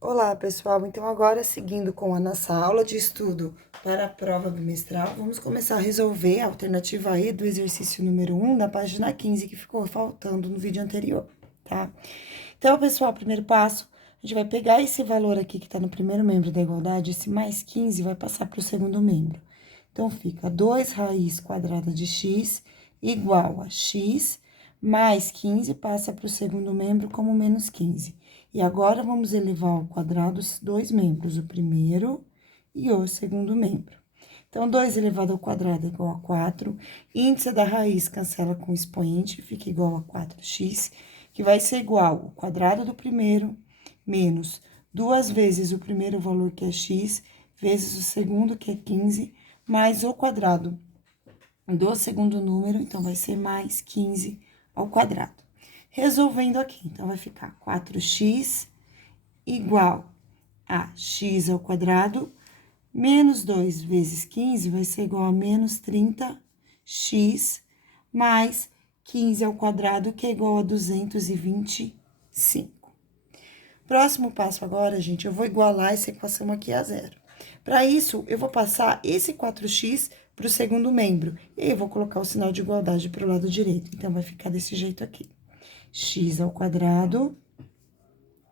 Olá, pessoal. Então, agora, seguindo com a nossa aula de estudo para a prova bimestral, vamos começar a resolver a alternativa E do exercício número 1 da página 15, que ficou faltando no vídeo anterior, tá? Então, pessoal, primeiro passo, a gente vai pegar esse valor aqui que está no primeiro membro da igualdade, esse mais 15 vai passar para o segundo membro. Então, fica 2 raiz quadrada de x igual a x mais 15 passa para o segundo membro como menos 15. E agora, vamos elevar ao quadrado os dois membros, o primeiro e o segundo membro. Então, 2 elevado ao quadrado é igual a 4. Índice da raiz cancela com o expoente, fica igual a 4x, que vai ser igual ao quadrado do primeiro, menos 2 vezes o primeiro valor, que é x, vezes o segundo, que é 15, mais o quadrado do segundo número, então, vai ser mais 15 ao quadrado. Resolvendo aqui, então, vai ficar 4x igual a x ao quadrado, menos 2 vezes 15 vai ser igual a menos 30x, mais 15 ao quadrado, que é igual a 225. Próximo passo agora, gente, eu vou igualar essa equação aqui a zero. Para isso, eu vou passar esse 4x para o segundo membro. E aí, eu vou colocar o sinal de igualdade para o lado direito. Então, vai ficar desse jeito aqui. X ao quadrado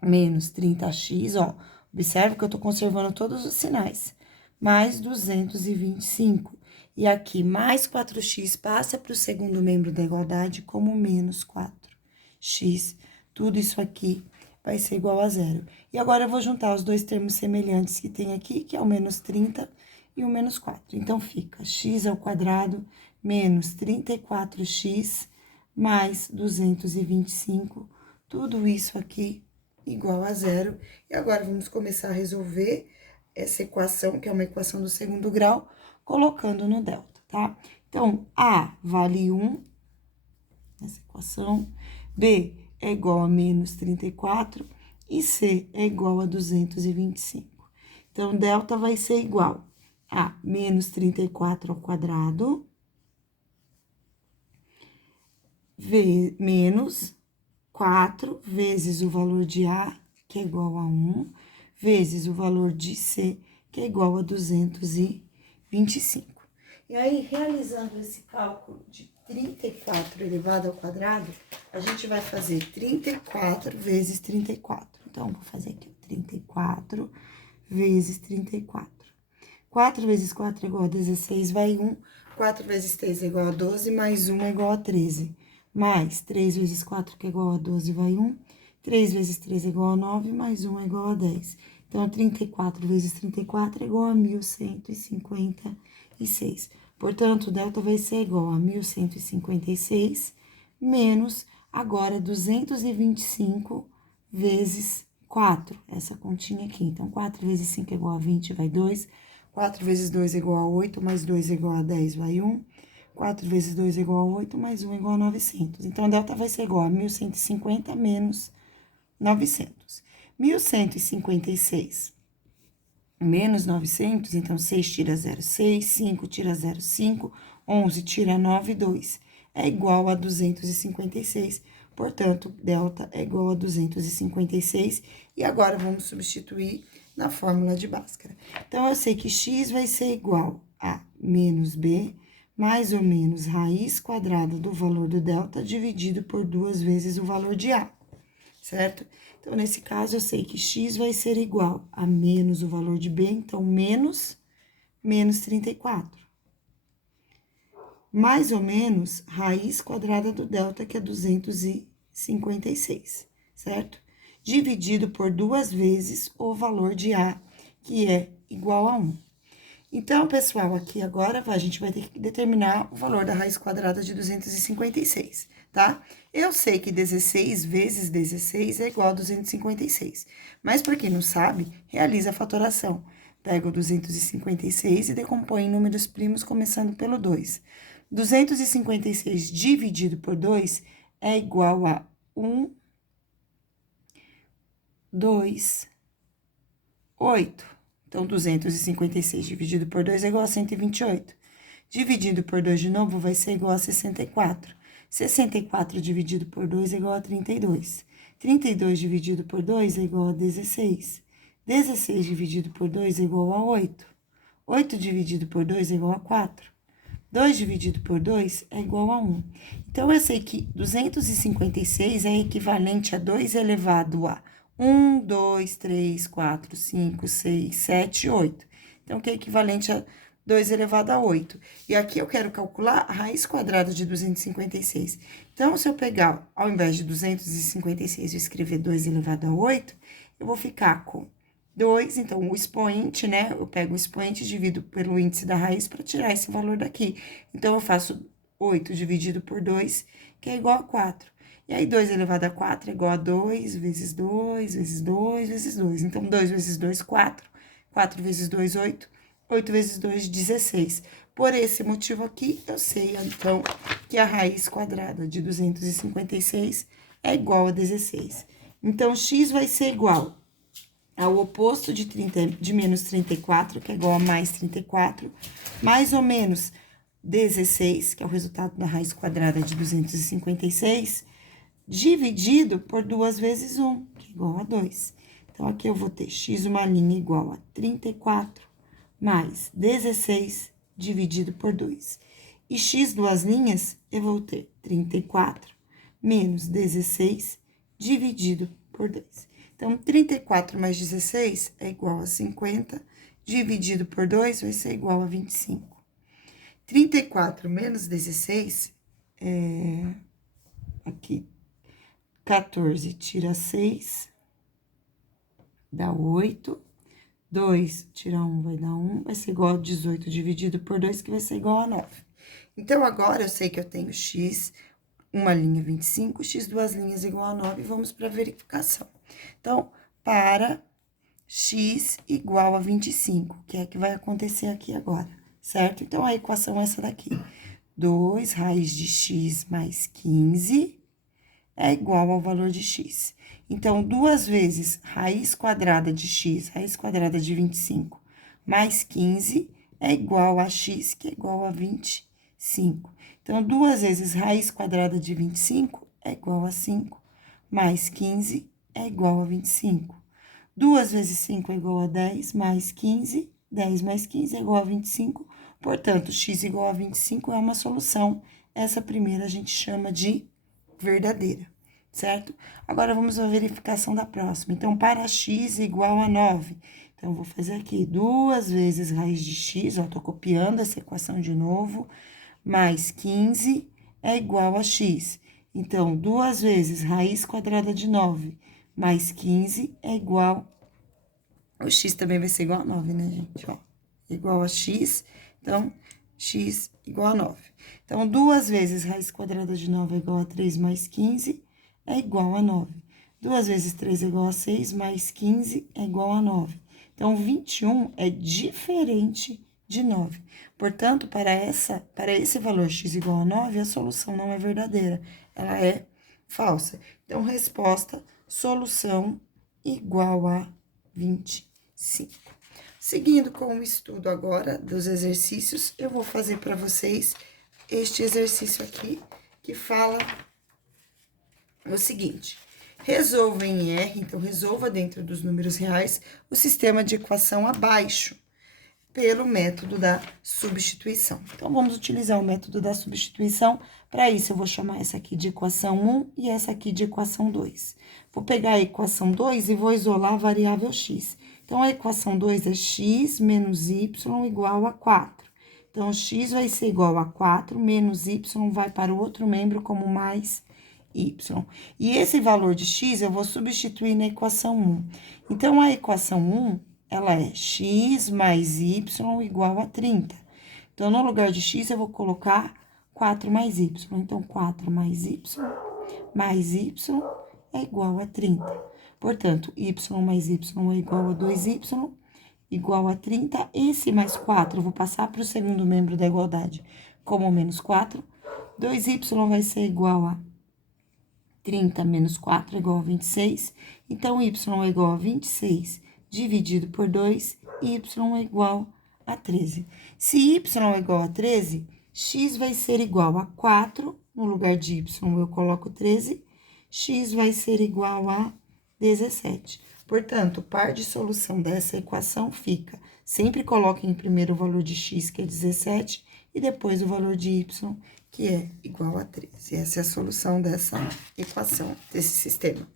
menos 30x, ó. Observe que eu tô conservando todos os sinais. Mais 225. E aqui, mais 4x passa para o segundo membro da igualdade como menos 4x. Tudo isso aqui vai ser igual a zero. E agora, eu vou juntar os dois termos semelhantes que tem aqui, que é o menos 30 e o menos 4. Então, fica x ao quadrado menos 34x mais 225. Tudo isso aqui igual a zero. E agora, vamos começar a resolver essa equação, que é uma equação do segundo grau, colocando no delta, tá? Então, A vale 1, nessa equação, B é igual a menos 34 e C é igual a 225. Então, delta vai ser igual a menos 34 ao quadrado, menos 4 vezes o valor de A, que é igual a 1, vezes o valor de C, que é igual a 225. E aí, realizando esse cálculo de 34 elevado ao quadrado, a gente vai fazer 34 vezes 34. Então, vou fazer aqui 34 vezes 34. 4 vezes 4 é igual a 16, vai 1. 4 vezes 3 é igual a 12, mais 1 é igual a 13. Mais 3 vezes 4, que é igual a 12, vai 1. 3 vezes 3 é igual a 9, mais 1 é igual a 10. Então, 34 vezes 34 é igual a 1.156. Portanto, o delta vai ser igual a 1.156 menos, agora, 225 vezes 4. Essa continha aqui. Então, 4 vezes 5 é igual a 20, vai 2. 4 vezes 2 é igual a 8, mais 2 é igual a 10, vai 1. 4 vezes 2 é igual a 8, mais 1 é igual a 900. Então, a delta vai ser igual a 1.150 menos 900. 1.156 menos 900, então, 6 tira 0, 6, 5 tira 0, 5, 11 tira 9, 2. É igual a 256, portanto, delta é igual a 256. E agora, vamos substituir na fórmula de Bhaskara. Então, eu sei que x vai ser igual a menos b, mais ou menos raiz quadrada do valor do delta, dividido por 2 vezes o valor de A, certo? Então, nesse caso, eu sei que x vai ser igual a menos o valor de b, então, menos 34. Mais ou menos raiz quadrada do delta, que é 256, certo? Dividido por 2 vezes o valor de A, que é igual a 1. Então, pessoal, aqui agora a gente vai ter que determinar o valor da raiz quadrada de 256, tá? Eu sei que 16 vezes 16 é igual a 256, mas para quem não sabe, realiza a fatoração. Pega o 256 e decompõe em números primos, começando pelo 2. 256 dividido por 2 é igual a 1, 2, 8. Então, 256 dividido por 2 é igual a 128. Dividido por 2 de novo vai ser igual a 64. 64 dividido por 2 é igual a 32. 32 dividido por 2 é igual a 16. 16 dividido por 2 é igual a 8. 8 dividido por 2 é igual a 4. 2 dividido por 2 é igual a 1. Então, eu sei que 256 é equivalente a 2 elevado a 1, 2, 3, 4, 5, 6, 7, 8. Então, que é equivalente a 2 elevado a 8. E aqui eu quero calcular a raiz quadrada de 256. Então, se eu pegar, ao invés de 256, eu escrever 2 elevado a 8, eu vou ficar com 2, então, o expoente, né? Eu pego o expoente e divido pelo índice da raiz para tirar esse valor daqui. Então, eu faço 8 dividido por 2, que é igual a 4. E aí, 2 elevado a 4 é igual a 2 vezes 2, vezes 2, vezes 2. Então, 2 vezes 2, 4. 4 vezes 2, 8. 8 vezes 2, 16. Por esse motivo aqui, eu sei, então, que a raiz quadrada de 256 é igual a 16. Então, x vai ser igual ao oposto de menos 34, que é igual a mais 34, mais ou menos 16, que é o resultado da raiz quadrada de 256, dividido por 2 vezes 1, que é igual a 2. Então, aqui eu vou ter x uma linha igual a 34 mais 16 dividido por 2. E x duas linhas, eu vou ter 34 menos 16 dividido por 2. Então, 34 mais 16 é igual a 50, dividido por 2 vai ser igual a 25. 34 menos 16 é... Aqui, 14 tira 6, dá 8. 2 tirar 1 vai dar 1, vai ser igual a 18 dividido por 2, que vai ser igual a 9. Então, agora eu sei que eu tenho x, uma linha 25, x duas linhas igual a 9, vamos para a verificação. Então, para x igual a 25, que é o que vai acontecer aqui agora, certo? Então, a equação é essa daqui. 2 raiz de x mais 15 é igual ao valor de x. Então, 2 vezes raiz quadrada de x, raiz quadrada de 25, mais 15 é igual a x, que é igual a 25. Então, 2 vezes raiz quadrada de 25 é igual a 5, mais 15 é igual a 25. 2 vezes 5 é igual a 10, mais 15, 10 mais 15 é igual a 25. Portanto, x igual a 25 é uma solução. Essa primeira a gente chama de verdadeira, certo? Agora, vamos à verificação da próxima. Então, para x igual a 9. Então, vou fazer aqui 2 vezes raiz de x, ó, tô copiando essa equação de novo, mais 15 é igual a x. Então, 2 vezes raiz quadrada de 9 mais 15 é igual... O x também vai ser igual a 9, né, gente? Ó, igual a x, então, x igual a 9. Então, 2 vezes raiz quadrada de 9 é igual a 3 mais 15 é igual a 9. 2 vezes 3 é igual a 6, mais 15 é igual a 9. Então, 21 é diferente de 9. Portanto, para esse valor x igual a 9, a solução não é verdadeira, ela é falsa. Então, resposta, solução igual a 25. Seguindo com o estudo agora dos exercícios, eu vou fazer para vocês este exercício aqui, que fala o seguinte: resolva em R, então resolva dentro dos números reais o sistema de equação abaixo pelo método da substituição. Então, vamos utilizar o método da substituição. Para isso, eu vou chamar essa aqui de equação 1 e essa aqui de equação 2. Vou pegar a equação 2 e vou isolar a variável x. Então, a equação 2 é x menos y igual a 4. Então, x vai ser igual a 4, menos y vai para o outro membro como mais y. E esse valor de x eu vou substituir na equação 1. Então, a equação 1, ela é x mais y igual a 30. Então, no lugar de x, eu vou colocar 4 mais y. Então, 4 mais y é igual a 30. Portanto, y mais y é igual a 2y, igual a 30. Esse mais 4, eu vou passar para o segundo membro da igualdade como menos 4. 2y vai ser igual a 30 menos 4 é igual a 26. Então, y é igual a 26 dividido por 2, y é igual a 13. Se y é igual a 13, x vai ser igual a 4, no lugar de y eu coloco 13, x vai ser igual a 17. Portanto, o par de solução dessa equação fica, sempre coloquem em primeiro o valor de x, que é 17, e depois o valor de y, que é igual a 13. Essa é a solução dessa equação, desse sistema.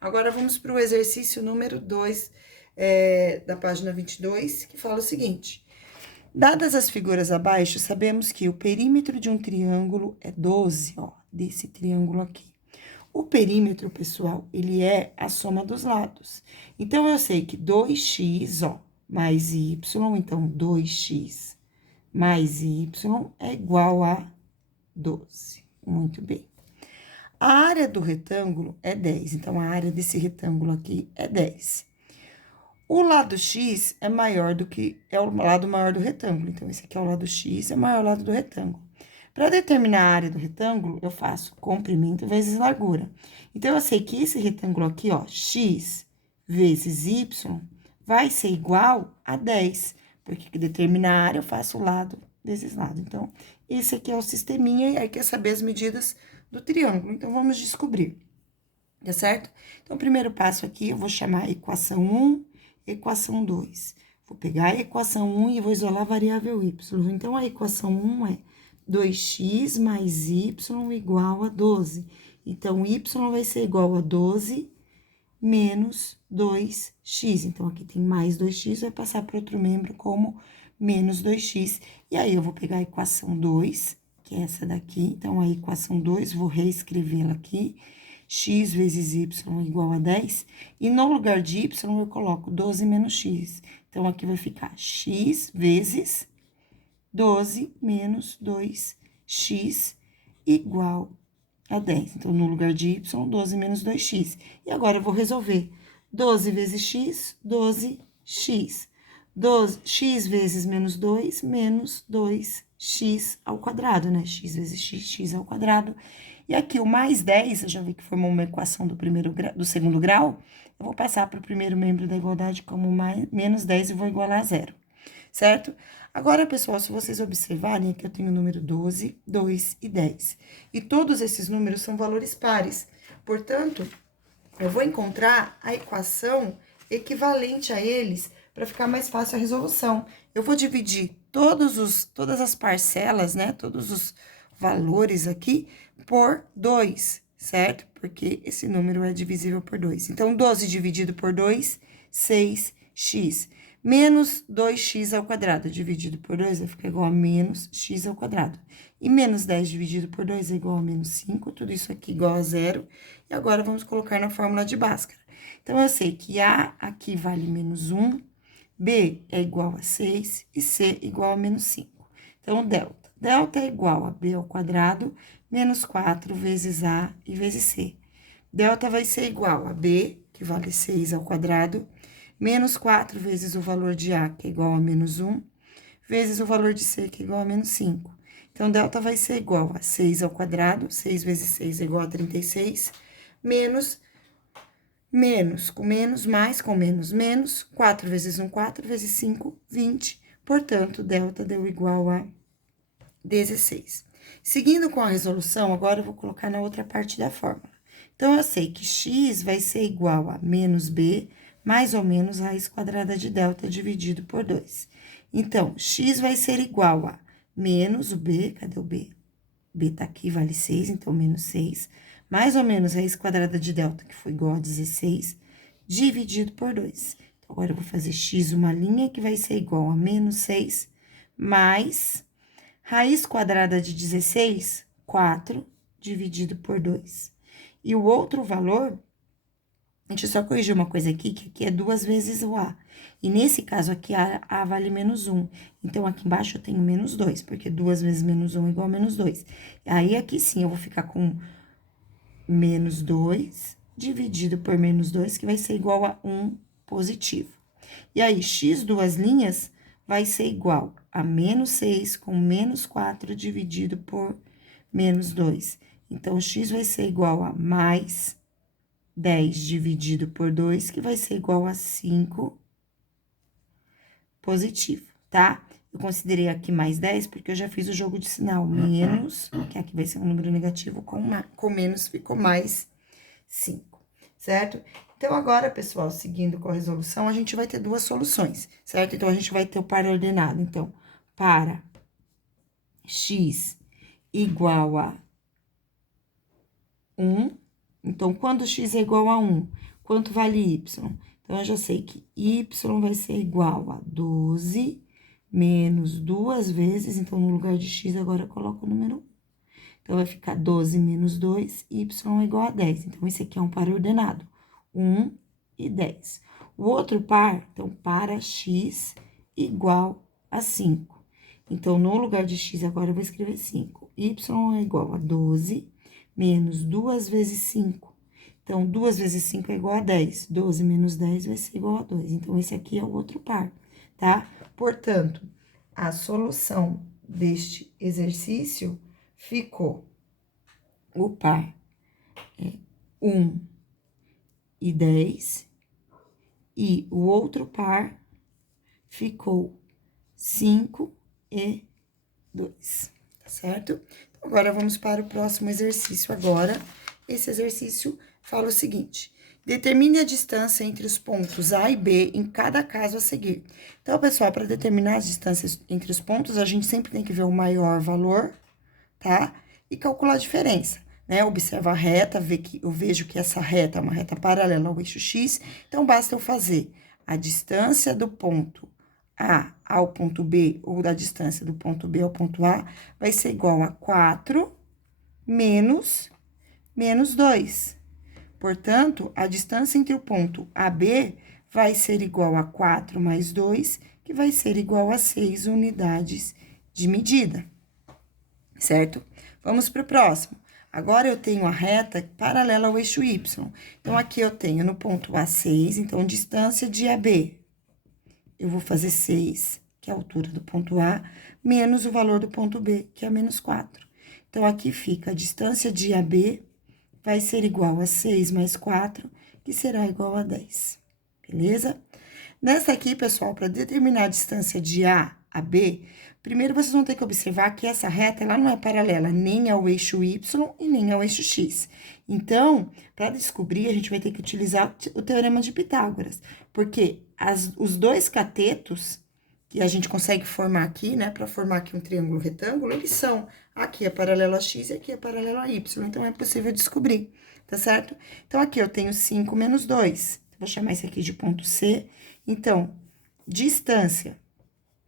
Agora, vamos para o exercício número 2, da página 22, que fala o seguinte: dadas as figuras abaixo, sabemos que o perímetro de um triângulo é 12, ó, desse triângulo aqui. O perímetro, pessoal, ele é a soma dos lados. Então, eu sei que 2x, ó, mais y, então 2x mais y é igual a 12. Muito bem. A área do retângulo é 10, então a área desse retângulo aqui é 10. O lado x é maior do que, é o lado maior do retângulo, então esse aqui é o lado x, é o maior lado do retângulo. Para determinar a área do retângulo, eu faço comprimento vezes largura. Então, eu sei que esse retângulo aqui, ó, x vezes y, vai ser igual a 10, porque determinar a área, eu faço lado vezes lado. Então, esse aqui é o sisteminha, e aí quer saber as medidas do triângulo. Então, vamos descobrir, tá certo? Então, o primeiro passo aqui, eu vou chamar equação 1, equação 2. Vou pegar a equação 1 e vou isolar a variável y. Então, a equação 1 é 2x mais y igual a 12. Então, y vai ser igual a 12 menos 2x. Então, aqui tem mais 2x, vai passar para outro membro como menos 2x. E aí, eu vou pegar a equação 2, que é essa daqui. Então, a equação 2, vou reescrevê-la aqui. X vezes y igual a 10. E no lugar de y, eu coloco 12 menos x. Então, aqui vai ficar x vezes 12 menos 2x igual a 10. Então, no lugar de y, 12 menos 2x. E agora, eu vou resolver. 12 vezes x, 12x. 12, x vezes menos 2, menos 2x ao quadrado, né? X vezes x, x ao quadrado. E aqui, o mais 10, eu já vi que formou uma equação do segundo grau. Eu vou passar para o primeiro membro da igualdade como menos 10 e vou igualar a zero, certo? Agora, pessoal, se vocês observarem, aqui eu tenho o número 12, 2 e 10. E todos esses números são valores pares. Portanto, eu vou encontrar a equação equivalente a eles para ficar mais fácil a resolução. Eu vou dividir todas as parcelas, né? Todos os valores aqui por 2, certo? Porque esse número é divisível por 2. Então, 12 dividido por 2, 6x. Menos 2x ao quadrado dividido por 2 vai ficar igual a menos x ao quadrado. E menos 10 dividido por 2 é igual a menos 5, tudo isso aqui igual a zero. E agora, vamos colocar na fórmula de Bhaskara. Então, eu sei que A aqui vale menos 1, B é igual a 6 e C igual a menos 5. Então, delta. Delta é igual a B ao quadrado menos 4 vezes A e vezes C. Delta vai ser igual a B, que vale 6 ao quadrado, menos 4 vezes o valor de A, que é igual a menos 1, vezes o valor de C, que é igual a menos 5. Então, delta vai ser igual a 6 ao quadrado, 6 vezes 6 é igual a 36, menos com menos, mais com menos, menos, 4 vezes 1, 4, vezes 5, 20. Portanto, delta deu igual a 16. Seguindo com a resolução, agora eu vou colocar na outra parte da fórmula. Então, eu sei que x vai ser igual a menos b, mais ou menos raiz quadrada de delta dividido por 2. Então, x vai ser igual a menos o b, cadê o b? B tá aqui, vale 6, então menos 6, mais ou menos raiz quadrada de delta, que foi igual a 16, dividido por 2. Então, agora eu vou fazer x uma linha, que vai ser igual a menos 6, mais raiz quadrada de 16, 4, dividido por 2. E o outro valor, deixa eu só corrigir uma coisa aqui, que aqui é 2 vezes o A. E nesse caso aqui, A vale menos 1. Então, aqui embaixo eu tenho menos 2, porque 2 vezes menos 1 é igual a menos 2. Aí, aqui sim, eu vou ficar com menos 2 dividido por menos 2, que vai ser igual a 1 positivo. E aí, x duas linhas vai ser igual a menos 6 com menos 4 dividido por menos 2. Então, x vai ser igual a mais 10 dividido por 2, que vai ser igual a 5 positivo, tá? Eu considerei aqui mais 10, porque eu já fiz o jogo de sinal. Menos, que aqui vai ser um número negativo, com menos ficou mais 5, certo? Então, agora, pessoal, seguindo com a resolução, a gente vai ter duas soluções, certo? Então, a gente vai ter o par ordenado. Então, para x igual a 1, então, quando x é igual a 1, quanto vale y? Então, eu já sei que y vai ser igual a 12 menos 2 vezes, então, no lugar de x, agora eu coloco o número 1. Então, vai ficar 12 menos 2, y é igual a 10. Então, esse aqui é um par ordenado, 1 e 10. O outro par, então, para x igual a 5. Então, no lugar de x, agora eu vou escrever 5. Y é igual a 12 menos 2 vezes 5. Então, 2 vezes 5 é igual a 10. 12 menos 10 vai ser igual a 2. Então, esse aqui é o outro par, tá? Portanto, a solução deste exercício ficou o par 1 e 10, e o outro par ficou 5 e 2, tá certo? Então, agora, vamos para o próximo exercício agora. Esse exercício fala o seguinte: determine a distância entre os pontos A e B em cada caso a seguir. Então, pessoal, para determinar as distâncias entre os pontos, a gente sempre tem que ver o maior valor, tá? E calcular a diferença, né? Observa a reta, eu vejo que essa reta é uma reta paralela ao eixo X, então basta eu fazer a distância do ponto A ao ponto B, ou da distância do ponto B ao ponto A, vai ser igual a 4 menos 2. Portanto, a distância entre o ponto AB vai ser igual a 4 mais 2, que vai ser igual a 6 unidades de medida, certo? Vamos para o próximo. Agora, eu tenho a reta paralela ao eixo Y. Então, aqui eu tenho no ponto A 6, então, distância de AB. Eu vou fazer 6, que é a altura do ponto A, menos o valor do ponto B, que é menos 4. Então, aqui fica a distância de AB vai ser igual a 6 mais 4, que será igual a 10, beleza? Nessa aqui, pessoal, para determinar a distância de A a B, primeiro vocês vão ter que observar que essa reta, ela não é paralela nem ao eixo Y e nem ao eixo X. Então, para descobrir, a gente vai ter que utilizar o teorema de Pitágoras, porque os dois catetos que a gente consegue formar aqui, né, para formar aqui um triângulo retângulo, eles são, aqui é paralelo a x e aqui é paralelo a y, então é possível descobrir, tá certo? Então, aqui eu tenho 5 menos 2, vou chamar isso aqui de ponto C. Então, distância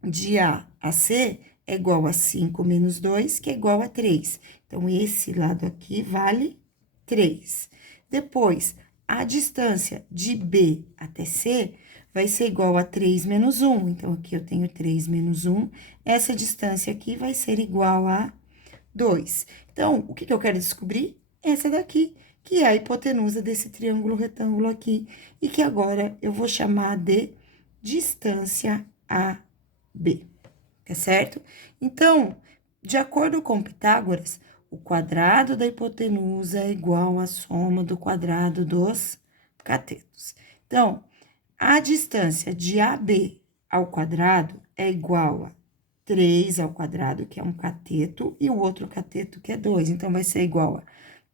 de A a C é igual a 5 menos 2, que é igual a 3. Então, esse lado aqui vale 3. Depois, a distância de B até C vai ser igual a 3 menos 1. Então, aqui eu tenho 3 menos 1. Essa distância aqui vai ser igual a 2. Então, o que eu quero descobrir? Essa daqui, que é a hipotenusa desse triângulo retângulo aqui, e que agora eu vou chamar de distância AB, tá certo? Então, de acordo com Pitágoras, o quadrado da hipotenusa é igual à soma do quadrado dos catetos. Então, a distância de AB ao quadrado é igual a 3 ao quadrado, que é um cateto, e o outro cateto, que é 2. Então, vai ser igual a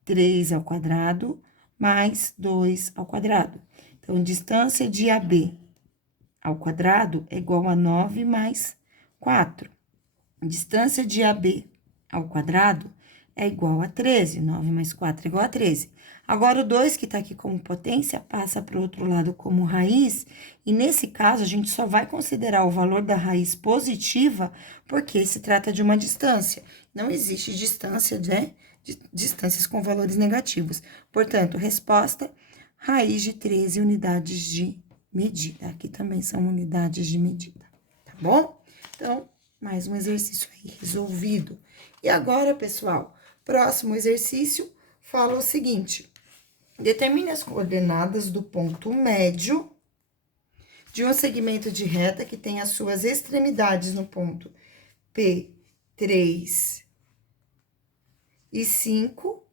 3 ao quadrado mais 2 ao quadrado. Então, distância de AB ao quadrado é igual a 9 mais 4. Distância de AB ao quadrado é igual a 13. 9 mais 4 é igual a 13. Agora, o 2, que está aqui como potência, passa para o outro lado como raiz, e nesse caso, a gente só vai considerar o valor da raiz positiva, porque se trata de uma distância. Não existe distância, né? Distâncias com valores negativos. Portanto, resposta, raiz de 13 unidades de medida. Aqui também são unidades de medida, tá bom? Então, mais um exercício aí resolvido. E agora, pessoal, próximo exercício fala o seguinte: determine as coordenadas do ponto médio de um segmento de reta que tem as suas extremidades no ponto P3 e 5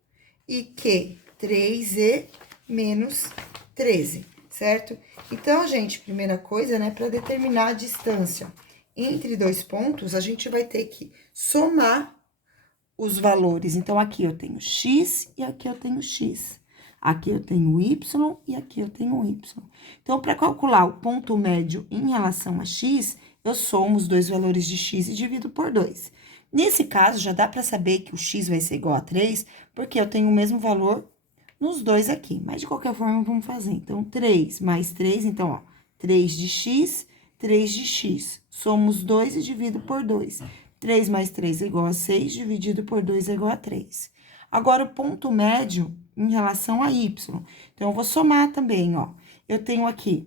e Q3 e menos 13, certo? Então, gente, primeira coisa, né, para determinar a distância entre dois pontos, a gente vai ter que somar os valores. Então, aqui eu tenho x e aqui eu tenho x. Aqui eu tenho y e aqui eu tenho y. Então, para calcular o ponto médio em relação a x, eu somo os dois valores de x e divido por 2. Nesse caso, já dá para saber que o x vai ser igual a 3, porque eu tenho o mesmo valor nos dois aqui. Mas, de qualquer forma, vamos fazer. Então, 3 mais 3, então, ó, 3 de x, 3 de x. Somo os 2 e divido por 2. 3 mais 3 é igual a 6, dividido por 2 é igual a 3. Agora, o ponto médio em relação a y. Então, eu vou somar também, ó. Eu tenho aqui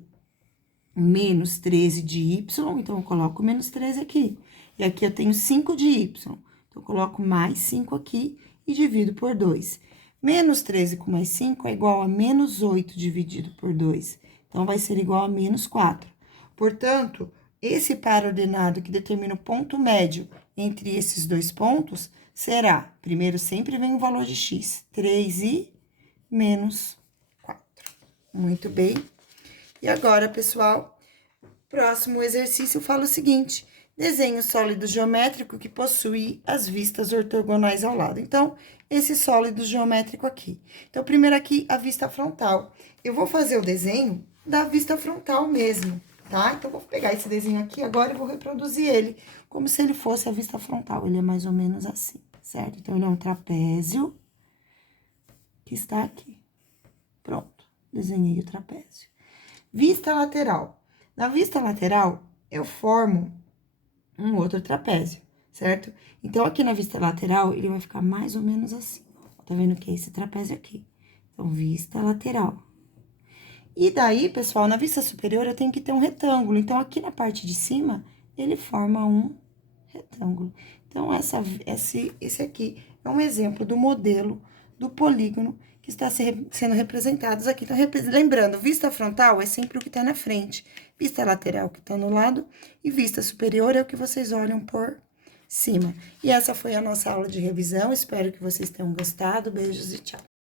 menos 13 de y, então, eu coloco menos 13 aqui. E aqui eu tenho 5 de y, então, eu coloco mais 5 aqui e divido por 2. Menos 13 com mais 5 é igual a menos 8 dividido por 2. Então, vai ser igual a menos 4. Portanto, esse par ordenado que determina o ponto médio entre esses dois pontos será, primeiro sempre vem o valor de x, 3 e menos 4. Muito bem. E agora, pessoal, próximo exercício fala o seguinte: desenhe o sólido geométrico que possui as vistas ortogonais ao lado. Então, esse sólido geométrico aqui. Então, primeiro aqui, a vista frontal. Eu vou fazer o desenho da vista frontal mesmo, tá? Então, vou pegar esse desenho aqui agora e vou reproduzir ele como se ele fosse a vista frontal. Ele é mais ou menos assim, certo? Então, ele é um trapézio que está aqui. Pronto, desenhei o trapézio. Vista lateral. Na vista lateral, eu formo um outro trapézio, certo? Então, aqui na vista lateral, ele vai ficar mais ou menos assim, ó. Tá vendo que é esse trapézio aqui? Então, vista lateral. E daí, pessoal, na vista superior, eu tenho que ter um retângulo. Então, aqui na parte de cima, ele forma um retângulo. Então, esse aqui é um exemplo do modelo do polígono que está sendo representados aqui. Então, lembrando, vista frontal é sempre o que está na frente, vista lateral que está no lado, e vista superior é o que vocês olham por cima. E essa foi a nossa aula de revisão, espero que vocês tenham gostado, beijos e tchau.